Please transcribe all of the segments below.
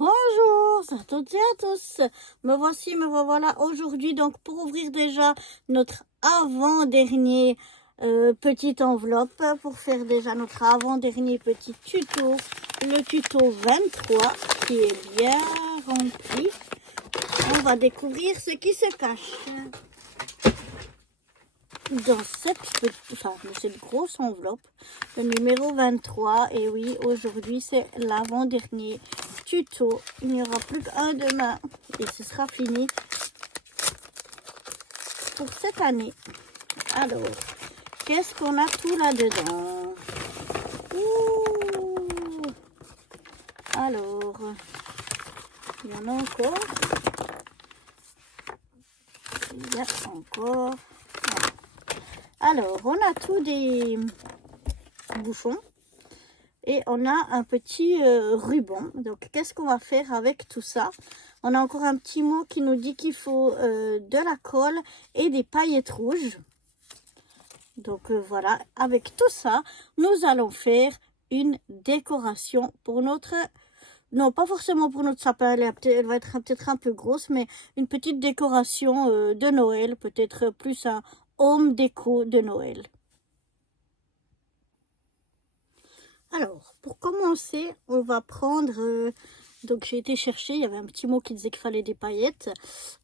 Bonjour à toutes et à tous, me voici, me revoilà aujourd'hui donc pour ouvrir déjà notre avant-dernier petite enveloppe, pour faire déjà notre avant-dernier petit tuto, le tuto 23 qui est bien rempli. On va découvrir ce qui se cache dans cette grosse enveloppe, le numéro 23. Et oui, aujourd'hui c'est l'avant-dernier tuto, il n'y aura plus qu'un demain et ce sera fini pour cette année. Alors, qu'est-ce qu'on a tout là-dedans? Alors, il y en a encore. Il y a encore. Alors, on a tous des bouchons. Et on a un petit ruban. Donc, qu'est-ce qu'on va faire avec tout ça? On a encore un petit mot qui nous dit qu'il faut de la colle et des paillettes rouges. Donc, voilà. Avec tout ça, nous allons faire une décoration pour notre... Non, pas forcément pour notre sapin. Elle va être peut-être un peu grosse, mais une petite décoration de Noël. Peut-être plus un home déco de Noël. Alors, pour commencer, on va prendre... donc, j'ai été chercher, il y avait un petit mot qui disait qu'il fallait des paillettes.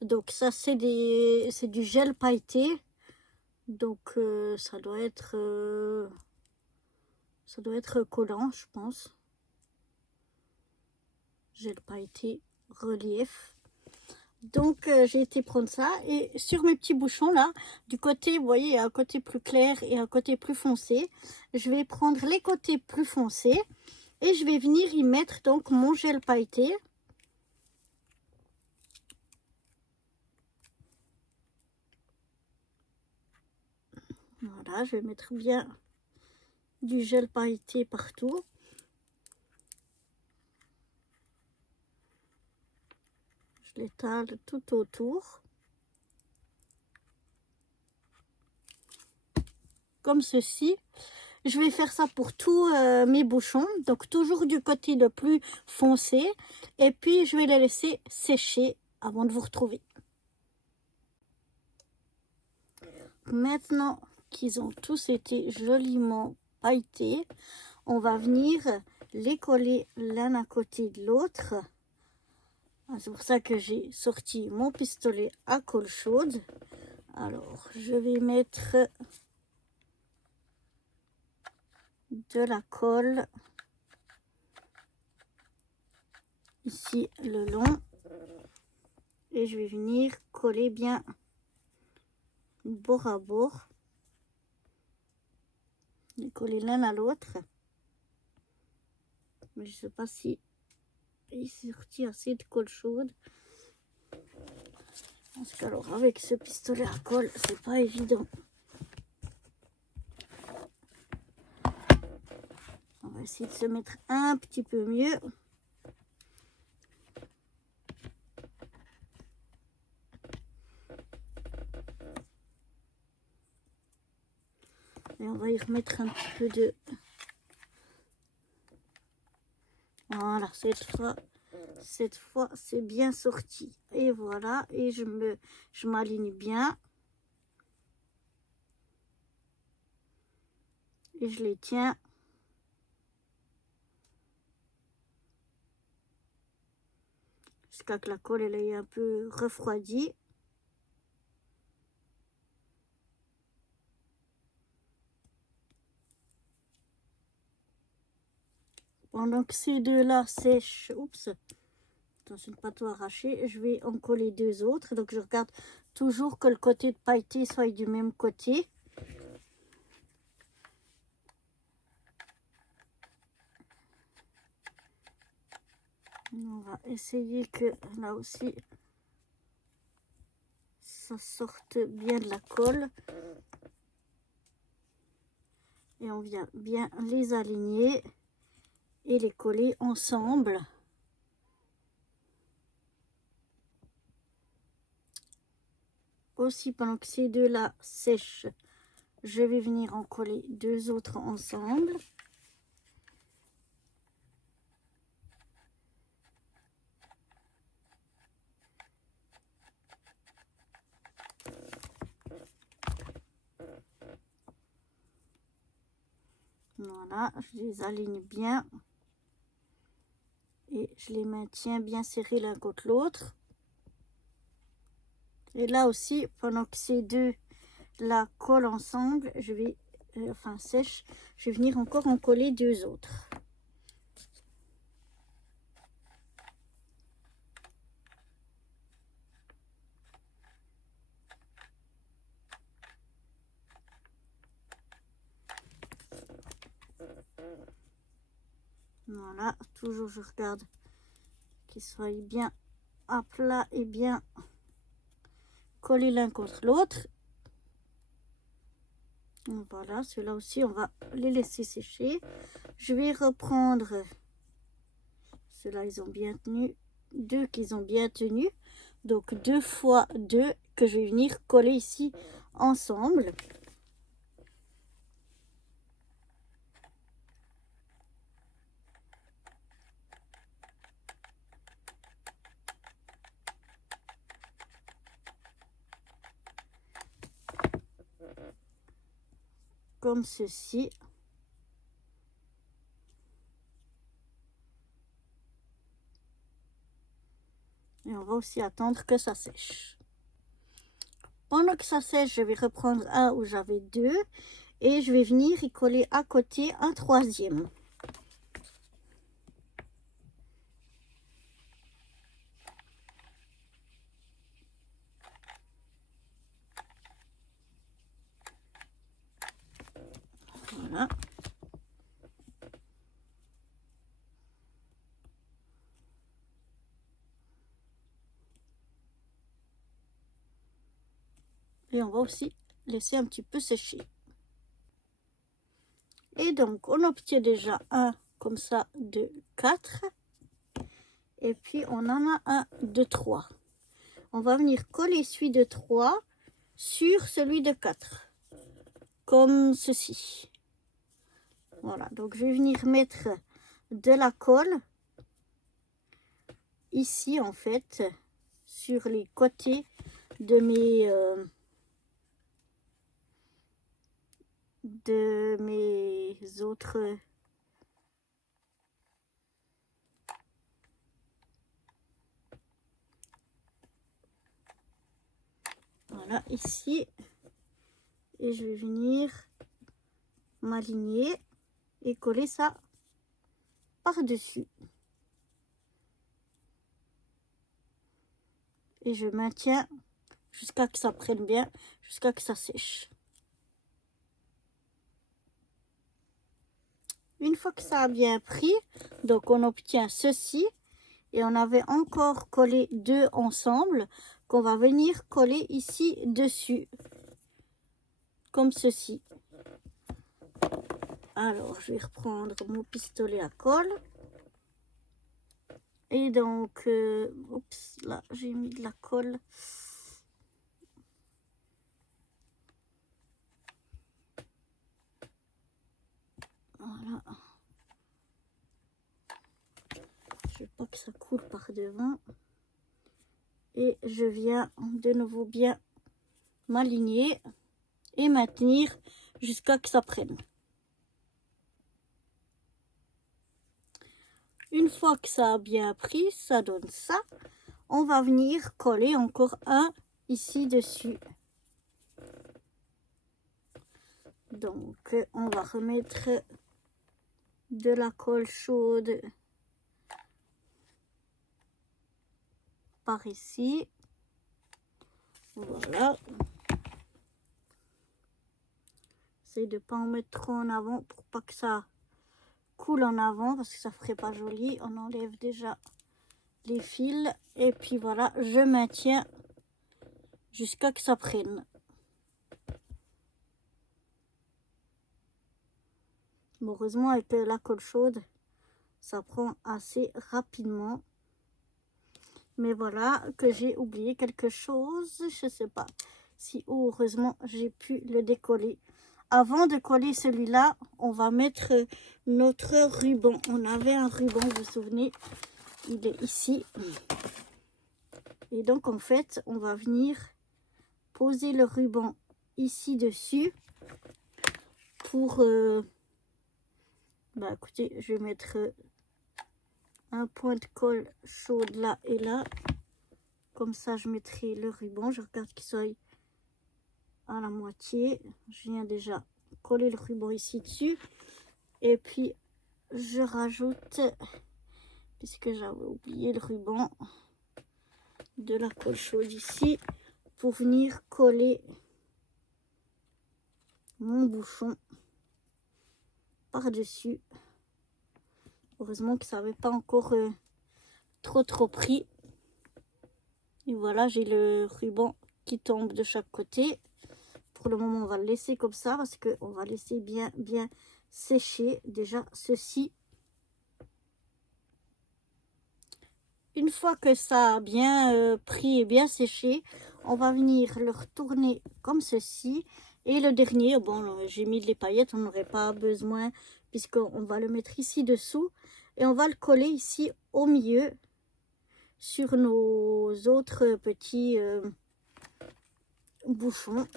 Donc, ça, c'est du gel pailleté. Donc, ça doit être collant, je pense. Gel pailleté, relief. Donc, j'ai été prendre ça. Et sur mes petits bouchons, là, du côté, vous voyez, il y a un côté plus clair et un côté plus foncé. Je vais prendre les côtés plus foncés. Et je vais venir y mettre donc mon gel pailleté. Voilà, je vais mettre bien du gel pailleté partout. Je l'étale tout autour. Comme ceci. Je vais faire ça pour tous mes bouchons. Donc toujours du côté le plus foncé. Et puis je vais les laisser sécher avant de vous retrouver. Maintenant qu'ils ont tous été joliment pailletés, on va venir les coller l'un à côté de l'autre. C'est pour ça que j'ai sorti mon pistolet à colle chaude. Alors, je vais mettre de la colle ici le long. Et je vais venir coller bien bord à bord. Les coller l'un à l'autre. Mais je ne sais pas si il est sorti assez de colle chaude. Parce que alors avec ce pistolet à colle, c'est pas évident. On va essayer de se mettre un petit peu mieux. Et on va y remettre un petit peu de... Voilà, cette fois c'est bien sorti. Et voilà, et je m'aligne bien. Et je les tiens. Jusqu'à que la colle elle ait un peu refroidi. Pendant que ces deux-là sèchent, oups, attention de ne pas tout arracher, je vais en coller deux autres. Donc je regarde toujours que le côté de pailleté soit du même côté. On va essayer que là aussi ça sorte bien de la colle. Et on vient bien les aligner et les coller ensemble. Aussi, pendant que ces deux-là sèchent, je vais venir en coller deux autres ensemble. Voilà, je les aligne bien. Et je les maintiens bien serrés l'un contre l'autre. Et là aussi, pendant que ces deux la collent ensemble, je vais, enfin sèche, je vais venir encore en coller deux autres. Voilà, toujours je regarde qu'ils soient bien à plat et bien collés l'un contre l'autre. Voilà, ceux-là aussi, on va les laisser sécher. Je vais reprendre ceux-là, ils ont bien tenu. Deux qu'ils ont bien tenu. Donc 2 fois 2 que je vais venir coller ici ensemble. Comme ceci. Et on va aussi attendre que ça sèche. Pendant que ça sèche, je vais reprendre un où j'avais deux. Et je vais venir y coller à côté un troisième. Voilà. Et on va aussi laisser un petit peu sécher. Et donc, on obtient déjà un comme ça de 4. Et puis, on en a un de 3. On va venir coller celui de 3 sur celui de 4. Comme ceci. Voilà, donc je vais venir mettre de la colle ici, en fait, sur les côtés de mes autres... Voilà, ici. Et je vais venir m'aligner et coller ça par-dessus. Et je maintiens jusqu'à que ça prenne bien, jusqu'à que ça sèche. Une fois que ça a bien pris, donc on obtient ceci. Et on avait encore collé deux ensemble qu'on va venir coller ici dessus. Comme ceci. Alors, je vais reprendre mon pistolet à colle. Et donc, oups, là, j'ai mis de la colle. Voilà. Je veux pas que ça coule par devant. Et je viens de nouveau bien m'aligner et maintenir jusqu'à que ça prenne. Une fois que ça a bien pris, ça donne ça. On va venir coller encore un ici dessus. Donc, on va remettre de la colle chaude par ici. Voilà. J'essaie de ne pas en mettre trop en avant pour pas que ça coule en avant parce que ça ferait pas joli. On enlève déjà les fils et puis voilà, je maintiens jusqu'à que ça prenne. Bon, heureusement avec la colle chaude, ça prend assez rapidement. Mais voilà que j'ai oublié quelque chose. Je sais pas si heureusement j'ai pu le décoller. Avant de coller celui-là, on va mettre notre ruban. On avait un ruban, vous vous souvenez, il est ici. Et donc en fait, on va venir poser le ruban ici dessus pour Bah écoutez, je vais mettre un point de colle chaude là et là. Comme ça, je mettrai le ruban. Je regarde qu'il soit à la moitié. Je viens déjà coller le ruban ici dessus. Et puis, je rajoute, puisque j'avais oublié le ruban, de la colle chaude ici pour venir coller mon bouchon par-dessus. Heureusement que ça n'avait pas encore trop pris. Et voilà, j'ai le ruban qui tombe de chaque côté. Pour le moment, on va le laisser comme ça parce qu'on va laisser bien sécher déjà ceci. Une fois que ça a bien pris et bien séché, on va venir le retourner comme ceci. Et le dernier, bon, j'ai mis les paillettes, on n'aurait pas besoin puisqu'on va le mettre ici dessous. Et on va le coller ici au milieu sur nos autres petits bouchons.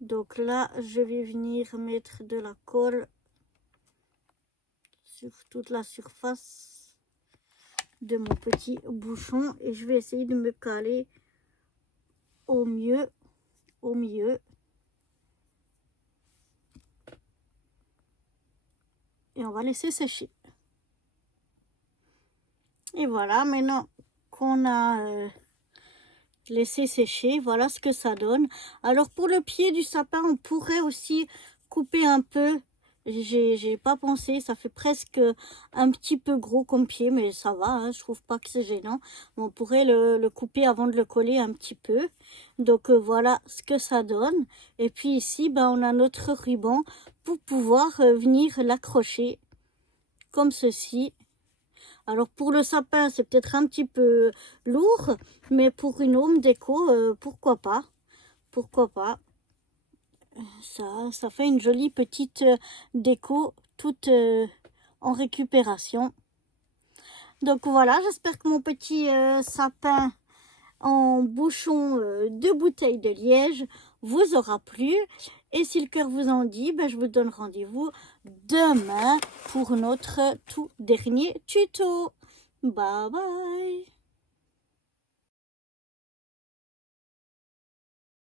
Donc là, je vais venir mettre de la colle sur toute la surface de mon petit bouchon et je vais essayer de me caler au mieux. Et on va laisser sécher. Et voilà, maintenant qu'on a laissé sécher, voilà ce que ça donne. Alors pour le pied du sapin, on pourrait aussi couper un peu. J'ai pas pensé, ça fait presque un petit peu gros comme pied, mais ça va, hein, je trouve pas que c'est gênant. On pourrait le couper avant de le coller un petit peu. Donc voilà ce que ça donne. Et puis ici, ben, on a notre ruban pour pouvoir venir l'accrocher comme ceci. Alors pour le sapin, c'est peut-être un petit peu lourd, mais pour une home déco, pourquoi pas? Pourquoi pas? Ça fait une jolie petite déco, toute en récupération. Donc voilà, j'espère que mon petit sapin en bouchon de bouteille de liège vous aura plu. Et si le cœur vous en dit, ben, je vous donne rendez-vous demain pour notre tout dernier tuto. Bye bye.